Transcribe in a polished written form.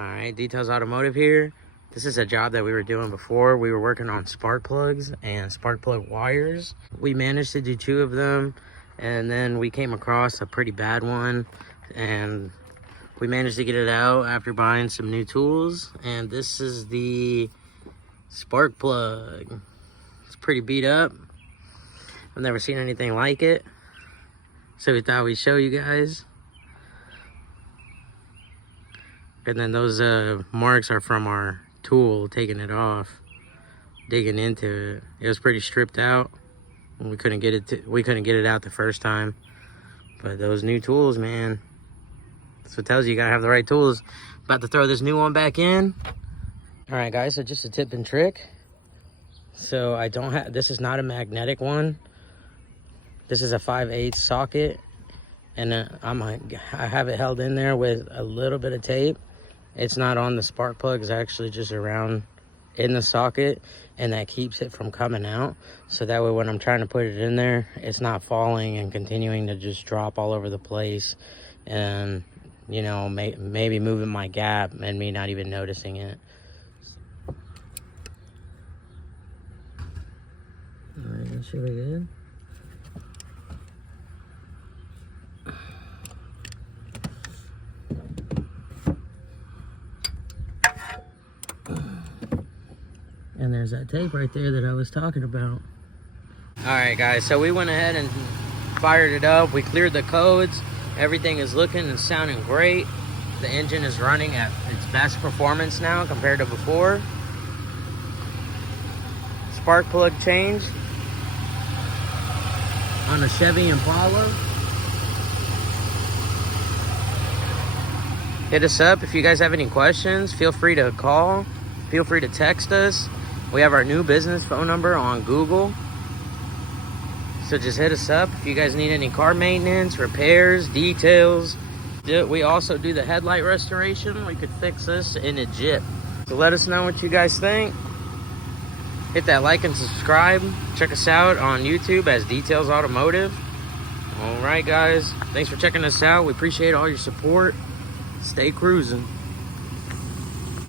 Alright, Detailz Automotive here. This is a job that we were doing before. We were working on spark plugs and spark plug wires. We managed to do 2 of them, and then we came across a pretty bad one, and we managed to get it out after buying some new tools. And this is the spark plug. It's pretty beat up. I've never seen anything like it, so we thought we'd show you guys. And then those marks are from our tool taking it off, digging into it. It was pretty stripped out, and we couldn't get it out the first time. But those new tools, man, that's what tells you gotta have the right tools. About to throw this new one back in. All right, guys, so just a tip and trick. So I don't have, this is not a magnetic one. This is a 5/8 socket, and I have it held in there with a little bit of tape. It's not on the spark plug, it's actually just around in the socket, and that keeps it from coming out. So that way when I'm trying to put it in there, it's not falling and continuing to just drop all over the place, and you know, maybe moving my gap and me not even noticing it. All right, that should be good. And there's that tape right there that I was talking about. All right, guys, so we went ahead and fired it up. We cleared the codes. Everything is looking and sounding great. The engine is running at its best performance now compared to before. Spark plug change on a Chevy Impala. Hit us up if you guys have any questions. Feel free to call. Feel free to text us. We have our new business phone number on Google. So just hit us up if you guys need any car maintenance, repairs, details. We also do the headlight restoration. We could fix this in a Jeep. So let us know what you guys think. Hit that like and subscribe. Check us out on YouTube as Detailz Automotive. All right, guys. Thanks for checking us out. We appreciate all your support. Stay cruising.